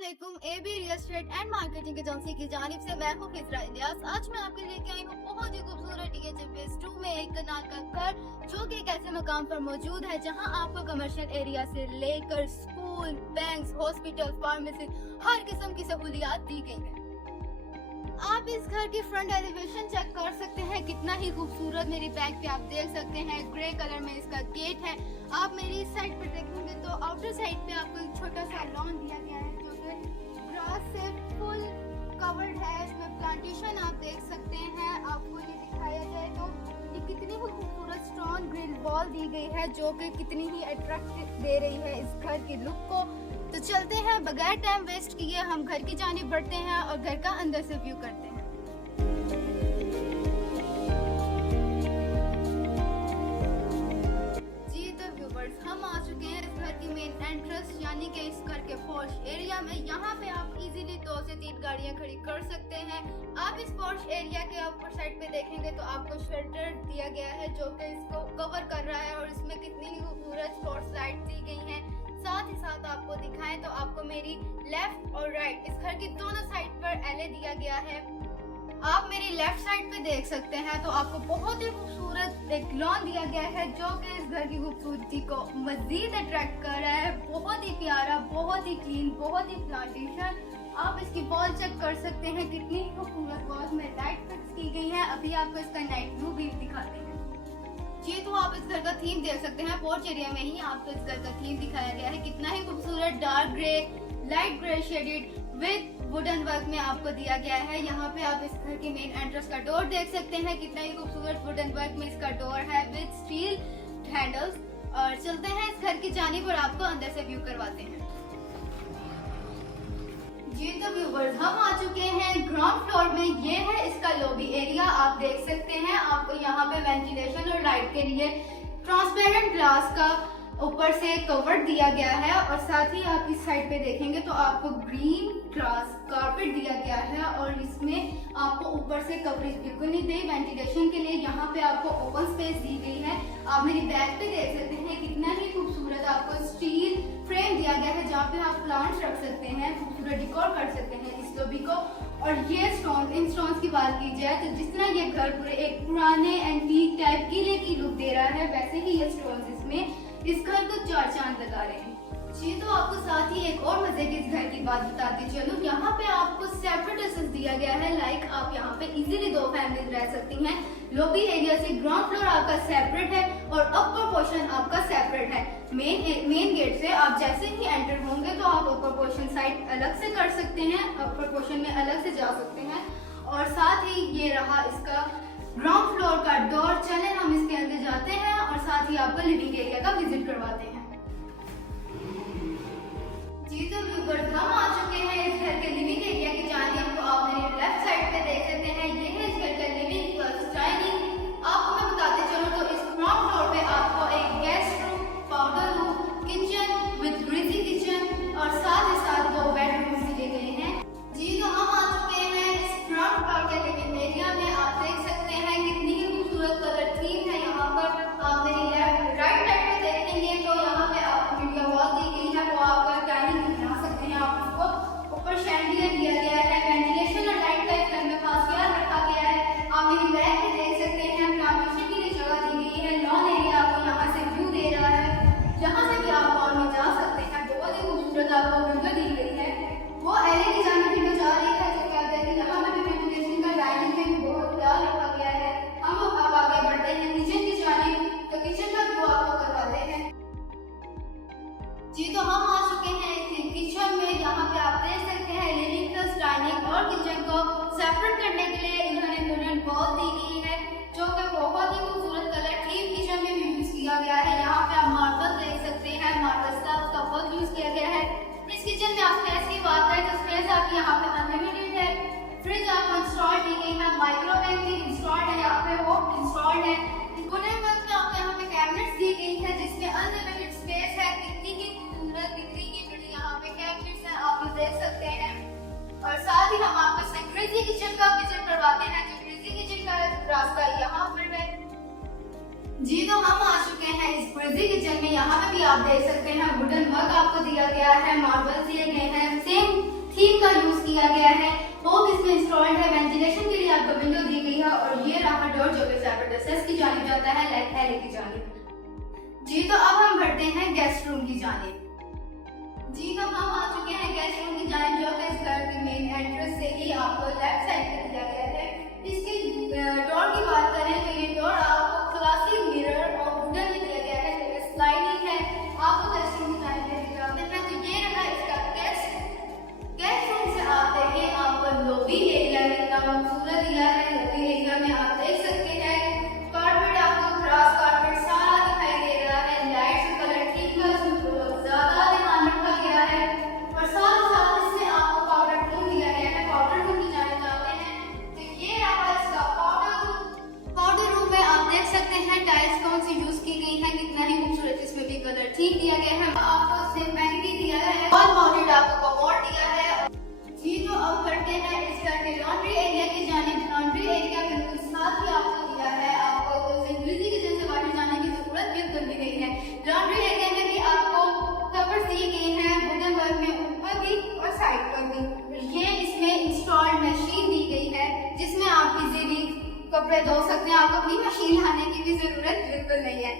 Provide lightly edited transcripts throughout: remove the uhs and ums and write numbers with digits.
अस्सलामुअलैकुम। AB real estate and marketing agency की जानिब से मैं हूँ फिजरा इलियास। आज मैं आपके लेके आई हूँ बहुत ही खूबसूरत DHA फेज 2 में एक कनाल का घर, जो कि एक ऐसे मकाम पर मौजूद है जहाँ आपको कमर्शियल एरिया से लेकर स्कूल, बैंक्स, हॉस्पिटल, फार्मेसी हर किस्म की सहूलियात दी गई है। आप इस घर की फ्रंट एलिवेशन चेक कर सकते हैं, कितना ही खूबसूरत मेरी बैक पे आप देख सकते हैं। ग्रे कलर में इसका गेट है। आप मेरी इस साइड पर देखेंगे तो आउटर साइड पे आपको एक छोटा सा लॉन दिया गया है, जो कि ग्रास से फुल कवर्ड है। इसमें प्लांटेशन आप देख सकते हैं। आपको ये दिखाया जाए तो ये कितनी ही खूबसूरत स्ट्रॉन्ग ग्रिल वॉल दी गई है, जो कि कितनी ही अट्रैक्टिव दे रही है इस घर की लुक को। तो चलते हैं, बगैर टाइम वेस्ट किए हम घर की जानिब बढ़ते हैं और घर का अंदर से व्यू करते हैं। जी तो व्यूवर्स, हम आ चुके हैं इस घर की मेन एंट्रेंस यानी कि इस घर के पोर्च एरिया में। यहाँ पे आप इजीली 2 से 3 गाड़ियाँ खड़ी कर सकते हैं। आप इस पोर्च एरिया के ऊपर साइड पे देखेंगे तो आपको शेल्टर दिया गया है, जो कि इसको कवर कर रहा है, और इसमें कितनी ही खूबसूरत स्पॉट्स लाइट दी गई हैं। साथ ही साथ आपको दिखाएं तो आपको मेरी लेफ्ट और राइट इस घर की दोनों साइड पर एले दिया गया है। आप मेरी लेफ्ट साइड पे देख सकते हैं तो आपको बहुत ही खूबसूरत एक लॉन दिया गया है, जो कि इस घर की खूबसूरती को मजीद अट्रैक्ट कर रहा है। बहुत ही प्यारा, बहुत ही क्लीन, बहुत ही प्लांटेशन। आप इसकी वॉल चेक कर सकते हैं, कितनी ही खूबसूरत वॉल में लाइट फिक्स की गई है। अभी आपको इसका नाइट व्यू भी दिखाते हैं। जी तो आप इस घर का थीम देख सकते हैं। पोर्च एरिया में ही आपको इस घर का थीम दिखाया गया है, कितना ही खूबसूरत dark grey, light grey shaded with wooden work में आपको दिया गया है। यहाँ पे आप इस घर की मेन एंट्रेंस का डोर देख सकते हैं, कितना ही खूबसूरत वुडन वर्क में इसका डोर है विद स्टील हैंडल्स। और चलते हैं इस घर की जानिब और आपको अंदर से व्यू करवाते हैं। जी तो व्यूवर्स, हम आ चुके हैं ग्राउंड फ्लोर में। ये है इसका लॉबी एरिया, आप देख सकते हैं। आपको यहाँ पे वेंटिलेशन और लाइट के लिए ट्रांसपेरेंट ग्लास का ऊपर से कवर दिया गया है, और साथ ही आप इस साइड पे देखेंगे तो आपको ग्रीन ग्रास कारपेट दिया गया है, और इसमें आपको ऊपर से कवरेज बिल्कुल नहीं दी। वेंटिलेशन के लिए यहाँ पे आपको ओपन स्पेस दी गई है। आप मेरी बैक पे देख सकते हैं, कितना ही खूबसूरत आपको स्टील फ्रेम दिया गया है, जहाँ पे आप प्लांट्स रख सकते हैं, खूबसूरत डिकोर कर सकते हैं इस लॉबी को। और ये स्टोन, इन स्टोन्स की बात की जाए तो जिस तरह ये घर पूरे एक पुराने एंटीक टाइप किले की लुक दे रहा है, वैसे ही ये स्टोन्स इसमें इस घर को 4 चांद लगा रहे हैं। जी तो आपको साथ ही एक और मजे की इस घर की बात बताती चलूं। यहाँ पे आपको सेपरेट एक्सेस दिया गया है, लाइक आप यहाँ पे इजीली 2 फैमिलीज रह सकती हैं। लॉबी एरिया से ग्राउंड फ्लोर आपका सेपरेट है और अपर पोर्शन आपका सेपरेट है। मेन गेट से आप जैसे ही एंटर होंगे तो आप अपर पोर्शन साइड अलग से कर सकते हैं, अपर पोर्शन में अलग से जा सकते हैं। और साथ ही ये रहा इसका ग्राउंड फ्लोर का डोर। चले हम इसके अंदर जाते हैं और साथ ही आपको लिविंग एरिया का विजिट करवाते हैं। जी तो व्यूअर्स, हम आ चुके हैं इस घर के लिविंग एरिया की जानिब। तो आप मेरे लेफ्ट साइड पे देख सकते हैं, ये है इस घर का लिविंग प्लस डाइनिंग। आपको मैं बताते चलूं तो इस ग्राउंड फ्लोर पे आपको एक guest room, powder room, kitchen with greasy kitchen और साथ ही साथ 2 बेडरूम दिए गए हैं। जी तो हम आ चुके हैं इस ग्राउंड फ्लोर के लिविंग एरिया में। आप देख सकते हैं कितनी ही खूबसूरत कलर थीम है यहाँ पर। आप मेरी राइट साइड पे देखेंगे तो यहाँ पे आपको मीडिया वॉल दी गई है, वो आप डाइनिंग बना सकते हैं। आप उसको ऊपर शैंडियर दिया गया है, वेंटिलेशन और लाइट का एक में खास ख्याल रखा गया है। आप मेरी बैक पे देख सकते हैं, प्लांटेशन के लिए जगह दी गई है। लॉन एरिया आपको यहाँ से व्यू दे रहा है, जहाँ से भी आप लॉन में जा सकते हैं। बहुत ही खूबसूरत आपको विंडो दी गई है। वो एरिया की जानिब भी जा रही है, जो कहते हैं कि यहाँ पे भी वेंटिलेशन का डाइनिंग में भी बहुत ख्याल रखा गया है। हम अब आगे बढ़ते हैं किचन की जानिब, तो किचन का व्यू आपको करवाते हैं। जी तो हम आ चुके हैं किचन में। यहाँ पे आप देख सकते हैं लिविंग प्लस डाइनिंग और किचन को सेपरेट करने के लिए इन्होंने वुडन वॉल दी गई है, जो कि बहुत ही खूबसूरत कलर थीम किचन में भी यूज किया गया है। यहाँ पे आप मार्बल देख सकते हैं, मार्बल का उसका वर्क यूज किया गया है। इस किचन में आपको ऐसी बात है तो स्पेस आपकी यहाँ पे अनलिमिटेड है। फ्रिज आपको इंस्टॉल की गई है, माइक्रोवेव भी इंस्टॉल्ड है, यहाँ पे वो इंस्टॉल्ड है। वुडन वर्क में आपको यहाँ पे कैबिनेट्स दी गई है, जिसमें अनलिमिटेड स्पेस है। कितनी ही खूबसूरत, कितनी ही बड़ी यहाँ पे कैबिनेट्स हैं, आप देख सकते हैं। और साथ ही हम आपको ग्रीजी किचन का विजिट करवाते हैं, जो ग्रीजी किचन का रास्ता यहाँ पर है। जी तो हम आ चुके हैं इस ग्रीजी किचन में। यहाँ पे भी आप देख सकते हैं वुडन वर्क आपको दिया गया है, मार्बल दिए गए हैं, सेम वेंटिलेशन के लिए आपको विंडो दी गई है और ये रहा डोर जो कि जबरदस्त की जानिब जाता है लेफ्ट एले की जानिब। जी तो अब हम बढ़ते हैं गेस्ट रूम की जानिब। जी तो हम आ चुके हैं गेस्ट रूम की जानिब जो कि इस घर के मेन एंट्रेंस से ही आपको लेफ्ट साइड पे दिया गया है। इसकी डोर की बात करें तो ये डोर आपको क्लासिक मिरर और वुडन में दिया गया है, स्लाइडिंग है। आपको गेस्ट रूम की जानिब लेके जाते हैं तो ये रहा इसका गेस्ट रूम से आते ही आपको लॉबी एरिया कितना खूबसूरत दिया है। लॉबी एरिया में आप देख सकते हैं कारपेट आपको ग्रास कारपेट सारा दिखाई दे रहा है। लाइट्स का कलर ठीक है, उसमें बहुत ज्यादा ध्यान रखा गया है और साथ साथ इसमें आपको पाउडर रूम दिया गया है। पाउडर रूम की जानिब जाते हैं तो ये रहा इसका पाउडर रूम। पाउडर रूम में आप देख सकते हैं टाइल्स कौन सी यूज की गई है, कितना ही खूबसूरत इसमें भी कलर ठीक दिया गया है। आपको इसमें पैंटी दिया है और माउंटेड आपको कमोड दिया है। जी तो अब करते हैं इस घर के लॉन्ड्री एरिया की जानिब। लॉन्ड्री एरिया बिल्कुल साथ ही आपको दिया है, आपको बिजली की जैसे बाहर जाने की जरूरत बिल्कुल भी नहीं है। लॉन्ड्री एरिया में भी आपको कवर दिए गए हैं वुडन वर्क में, ऊपर भी और साइड पर भी। ये इसमें इंस्टॉल्ड मशीन दी गई है जिसमें आप इजीली कपड़े धो सकते हैं, आपको अपनी मशीन लाने की भी जरूरत बिल्कुल नहीं है।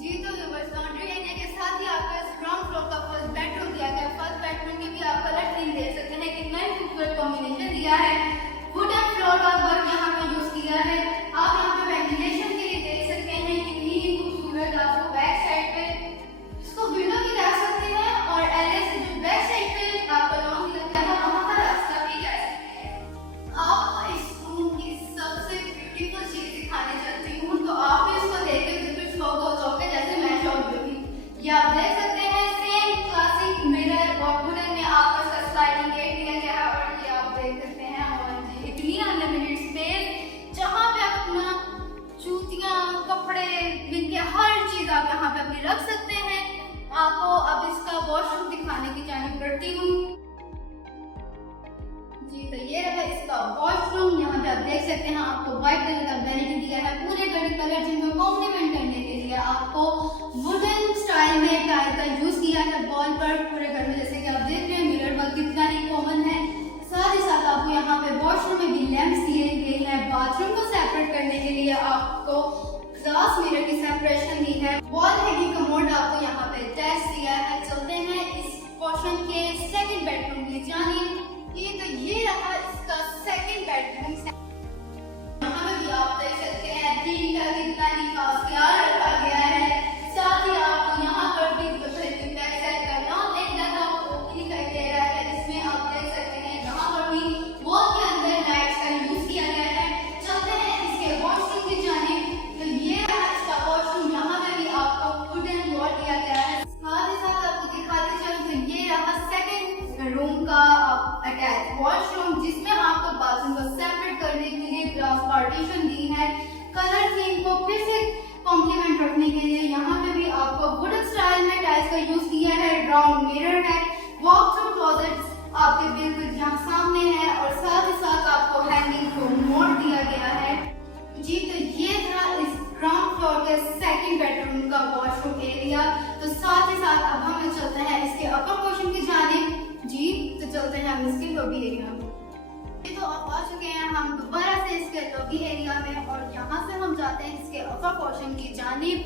जी तो लॉन्ड्री एरिया के साथ ही आपको ग्राउंड फ्लोर का फर्स्ट बेडरूम दिया गया। फर्स्ट बेडरूम की भी आप कलर थीम देख सकते हैं, कितना ही खूबसूरत कॉम्बिनेशन दिया है। वुडन फ्लोर का वर्क यहाँ पे यूज किया है। आप यहाँ पे वेंटिलेशन के लिए देख सकते हैं कितनी ही खूबसूरत आपको बैक साइड पे इसको विंडो भी रख सकते हैं और एलए से जो बैक साइड पे आपको लॉन्ग लगता है वहाँ का रास्ता भी जा सकते हैं। आप इस रूम की सबसे ब्यूटीफुल चीज दिखाने चलती हूँ तो आप इसको देख के बिल्कुल चौके जैसे मैं चौक गई। ये आप देख सकते हैं सेम क्लासिक मिरर और वुडन में आपको इसका स्लाइडिंग गेट दिया गया है और ये आप देख सकते हैं और इतनी अनलिमिटेड स्पेस जहाँ पे आप अपना जूतियाँ कपड़े जिनके हर चीज आप यहाँ पे अपनी रख सकते हैं। आपको अब इसका वॉशरूम दिखाने की जानिब करती हूँ। जी तो ये रहा इसका वॉशरूम। यहाँ पे आप देख सकते हैं आपको व्हाइट कलर का वैनिटी दिया है, पूरे घर कलर जिनको कॉम्प्लीमेंट करने के लिए आपको वुडन स्टाइल में टाइल का यूज किया है वॉल पर पूरे घर में। जैसे कि आप देख रहे हैं मिरर वर्क कितना ही कॉमन है। साथ ही साथ आपको यहाँ पे वॉशरूम में भी लैंप्स दिए गए हैं। बाथरूम को सेपरेट करने के लिए आपको ग्लास मिरर की सेपरेशन दी है। वॉल हेवी कमोड आपको यहाँ पे अटैच दिया है। चलते हैं इस पोर्शन के सेकंड बेडरूम की जानिब। ये रहा इसका सेकंड बेडरूम। यहाँ पे भी आप देख सकते हैं थीम का कितना ही खास ख्याल रखा गया है। साथ ही आपको यहाँ पर भी बैक साइड का लॉन एरिया आपको दिखाई दे रहा है जिसमें आप देख सकते हैं यहाँ पर भी वॉल के अंदर लाइट्स का यूज किया गया है। चलते हैं इसके वॉशरूम की जानिब तो ये रहा इसका वॉशरूम। यहाँ पे भी आपको वुडन वॉल दिया गया है। साथ ही साथ आपको दिखाते चलूं तो ये रहा सेकंड रूम का अटैच वॉशरूम जिसमें आपको बाथरूम को सेपरेट करने के लिए ग्लास पार्टीशन दी है। कलर थीम को फिर से कॉम्प्लीमेंट रखने के लिए यहाँ पे भी आपको वुडन स्टाइल में टाइल्स का यूज किया है। राउंड मिरर है, वॉक थ्रू क्लोजेट आपके बिल्कुल यहाँ सामने है और साथ ही साथ आपको हैंगिंग कमोड दिया गया है। जी तो ये था इस ग्राउंड फ्लोर के सेकंड बेडरूम का वॉशरूम एरिया। तो साथ ही साथ अब हम चलते हैं इसके अपर पोर्शन की जानिब। जी तो चलते हैं हम इसके लॉबी एरिया में। तो अब आ चुके हैं हम दोबारा से इसके लॉबी एरिया में और यहाँ से हम जाते हैं इसके अपर पोर्शन की जानिब।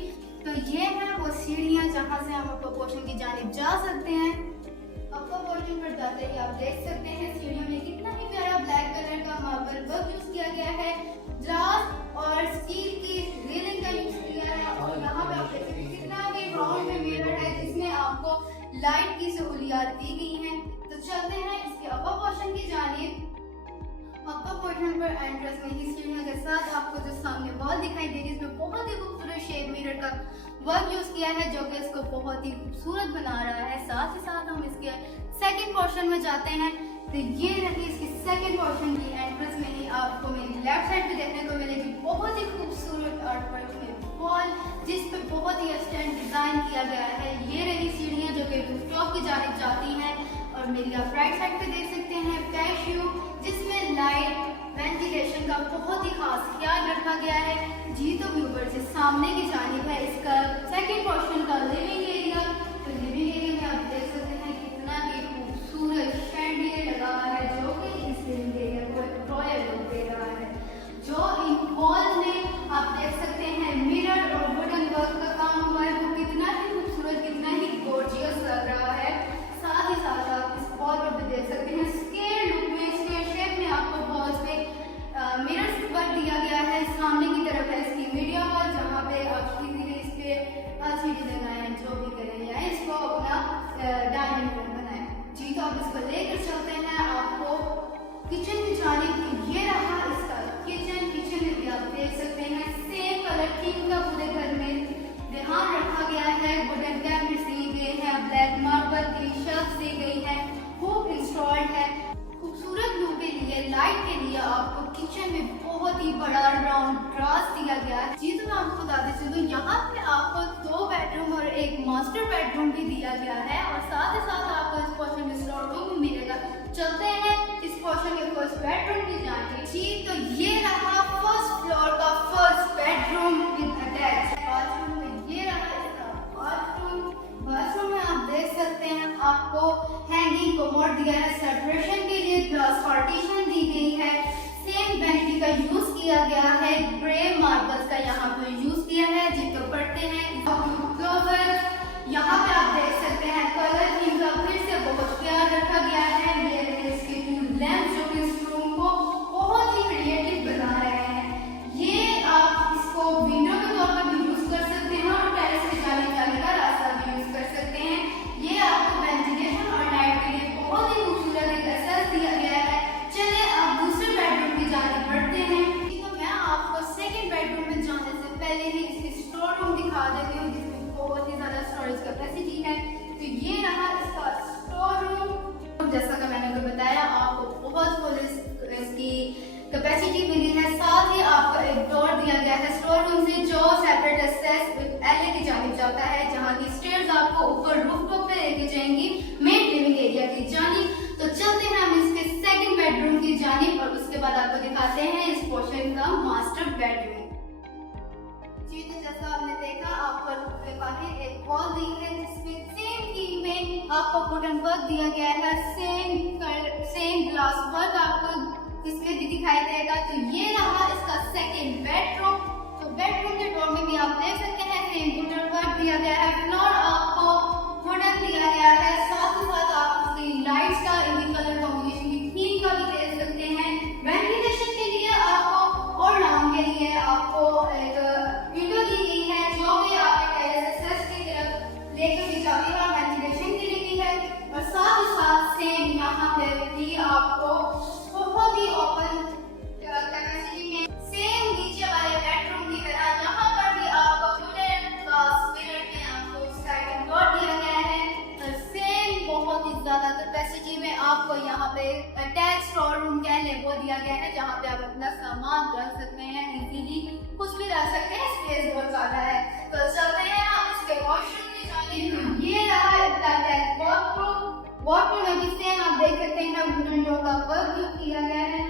तो ये है वो सीढ़ियाँ जहाँ से हम अपर पोर्शन की जानिब जा सकते हैं। अपर पोर्शन पर जाते ही आप देख सकते हैं सीढ़ियों में कितना ही प्यारा ब्लैक कलर का मार्बल वर्क यूज किया गया है। ग्लास और स्टील की रेलिंग का यूज किया है और यहाँ पे आप देख सकते हैं कितना भी राउंड में मिरर है जिसमें आपको लाइट की सहूलियात दी गई हैं। तो चलते हैं इसके अपर पोर्शन की जानिब। अपर पोर्शन पर एंट्रेंस में ही सीढ़ियों के साथ आपको जो सामने वॉल दिखाई दे रही है इसमें बहुत ही खूबसूरत शेप मिरर का वर्क यूज किया है जो कि इसको बहुत ही खूबसूरत बना रहा है। साथ ही साथ हम इसके सेकंड पोर्शन में जाते हैं तो ये रही इसकी सेकंड पोर्शन की एंट्रेंस में ही आपको मेरी लेफ्ट साइड पे देखने को मिलेगी बहुत ही खूबसूरत आर्ट वर्क में वॉल जिस पे बहुत ही स्टैंड डिजाइन किया गया है। ये रही सीढ़ियाँ जो कि रूफटॉप की जानिब जाती हैं और मेरी आप राइट साइड पे देख सकते हैं पैशियो जिसमें लाइट वेंटिलेशन का बहुत ही खास ख्याल रखा गया है। जी तो व्यूवर से सामने की जानिब है इसका सेकंड पोर्शन का लिविंग एरिया। तो लिविंग एरिया में आप देख सकते हैं कितना ही खूबसूरत शैंडिलियर लगा हुआ है जो कि इस लिविंग एरिया को रॉयल लुक दे रहा है। बेडरूम की जानिए। जी तो ये रहा फर्स्ट फ्लोर का first bedroom with attach bathroom. ये रहा इसका बाथरूम। बाथरूम में आप देख सकते हैं आपको हैंगिंग कमोड दिया है, सेपरेशन के लिए ग्लास पार्टीशन दी गई है। सेम वैनिटी का यूज किया गया है, ग्रे मार्बल्स का यहाँ पे यूज किया है जिनको पढ़ते हैं। यहाँ पे आप देख सकते हैं कलर थीम का फिर से बहुत प्यार रखा गया है। ये इसके लैंप जो कि इस रूम को बहुत ही क्रिएटिव बना रहे हैं। ये आप इसको विंडो के तौर पर भी यूज कर सकते हैं और टेरेस पे जाने का रास्ता भी यूज कर सकते हैं। ये आपको वेंटिलेशन और लाइट के लिए बहुत ही खूबसूरत एक एहसास दिया गया है। चलिए आप दूसरे बेडरूम की जाने बढ़ते हैं। तो मैं आपको सेकेंड बेडरूम में जाने से पहले ही इसकी स्टोर रूम दिखा देती हूँ जिसमें बहुत ही ज्यादा स्टोरेज कैपेसिटी है। तो ये रहा इसका स्टोर रूम। जैसा कि मैंने आपको बताया आपको बहुत फुल इसकी कैपेसिटी मिली है। साथ ही आपको एक डोर दिया गया है स्टोर रूम से जो सेपरेट एक्सेस एलए की जानिब जाता है, जहाँ की स्टेयर्स आपको ऊपर रूफटॉप पे लेके जाएंगी मेन लिविंग एरिया की जानिब। तो चलते हैं हम इसके सेकंड बेडरूम की जानिब और उसके बाद आपको दिखाते हैं इस पोर्शन का मास्टर बेडरूम। जी तो जैसा आपने देखा आपको के बाहर एक वॉल दी है जिसमें सेम थीम में आपको वुडन वर्क दिया गया है, सेम ग्लास वर्क आपको इसमें भी दिखाई देगा। तो ये रहा इसका सेकंड बेडरूम। तो बेडरूम के डोर में भी आप देख सकते हैं सेम वुडन वर्क दिया गया है, फ्लोर आपको वुडन दिया गया है। साथ ही साथ आप इसकी लाइट्स का इनकी कलर कॉम्बिनेशन की थीम का भी देख सकते हैं। वेंटिलेशन के लिए आपको और नाम के लिए आपको एक विंडो दी गई है जो भी आपके टेरेस की तरफ लेकर भी जाती है, वेंटिलेशन के लिए भी है। और साथ ही साथ सेम यहाँ पे भी आपको बहुत ही ओपन कैपेसिटी में सेम नीचे वाले बेडरूम की तरह यहाँ पर भी आपको वुडन ग्लास मिरर में आपको स्लाइडिंग डोर दिया गया है। तो सेम बहुत ही ज्यादा कैपेसिटी में आपको यहाँ पे अटैच स्टोर रूम कह ले वो दिया गया है, जहाँ पे आप अपना सामान रख सकते हैं, इजीली कुछ भी रख सकते हैं, स्पेस बहुत ज्यादा है। तो चलते हैं हम इसके वॉशरूम की जानिब। ये रहा अटैच वॉशरूम। वॉशरूम में भी सेम आप देख सकते हैं वुडन डोर का वर्क यूज किया गया है,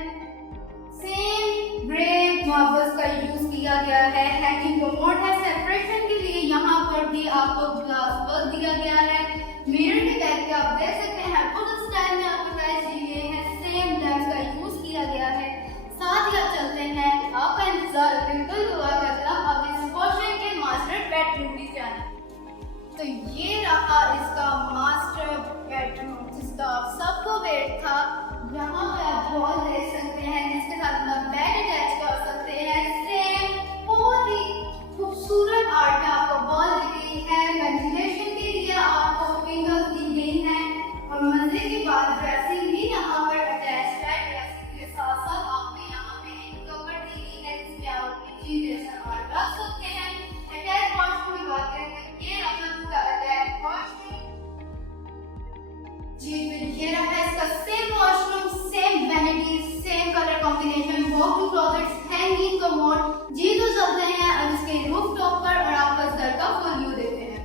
सेम ग्रे मार्बल्स का यूज किया गया है। हैंगिंग कमोड है, सेपरेशन के लिए यहाँ पर भी आपको ग्लास वर्क दिया गया है। मिरर के बैक पे आप देख सकते हैं वुडन स्टाइल में आपको टाइल्स दी गई है, सेम लैंप का यूज किया गया है। साथ ही आप चलते हैं आपका इंतजार बिल्कुल हुआ करता अब इस पोर्शन के मास्टर बेडरूम की जानिब। तो ये रहा इसका मास्टर बेडरूम जिसका आप सबको वेट था। यहाँ पे आप वॉल देख सकते हैं जिसके साथ आप बेड अटैच कर सकते हैं। सेम बहुत ही खूबसूरत आर्ट में आपको वॉल दी गई है। वेंटिलेशन के लिए आपको विंडोज दी गई है और मजे की बात ड्रेसिंग भी यहाँ पर अटैच है। ड्रेसिंग के साथ साथ आपको यहाँ पे एक कवर दी गई है जिसमें आप अपनी चीजें सामान रख सकते हैं। अटैच वॉशरूम की बात करें तो ये रहा इसका अटैच वॉशरूम। जी तो ये रहा इसका same washroom, same vanity, same colour combination, walk in closet, hanging commode. जी तो चलते हैं अब इसके रूफटॉप पर और आपको इस घर का फुल व्यू देते हैं।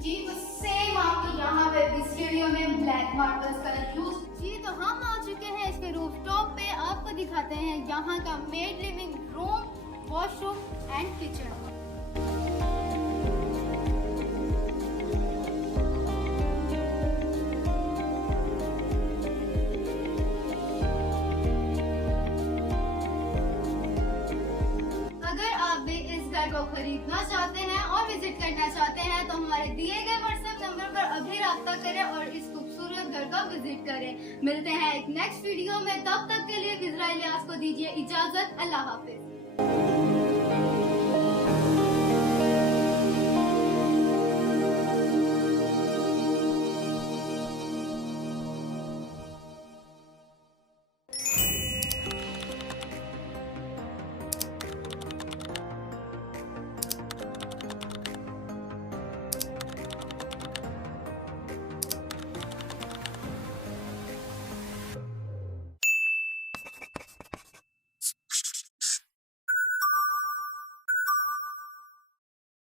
जी तो सेम आपको यहाँ पे भी सीढ़ियों में ब्लैक मार्बल्स का यूज। जी तो हम आ चुके हैं इसके रूफटॉप पे, आपको दिखाते हैं यहाँ का made living room, washroom and kitchen. को खरीदना चाहते हैं और विजिट करना चाहते हैं तो हमारे दिए गए व्हाट्सएप नंबर पर अभी राब्ता करें और इस खूबसूरत घर का विजिट करें। मिलते हैं एक नेक्स्ट वीडियो में, तब तक के लिए खिजरा इलियास को दीजिए इजाजत। अल्लाह हाफिज।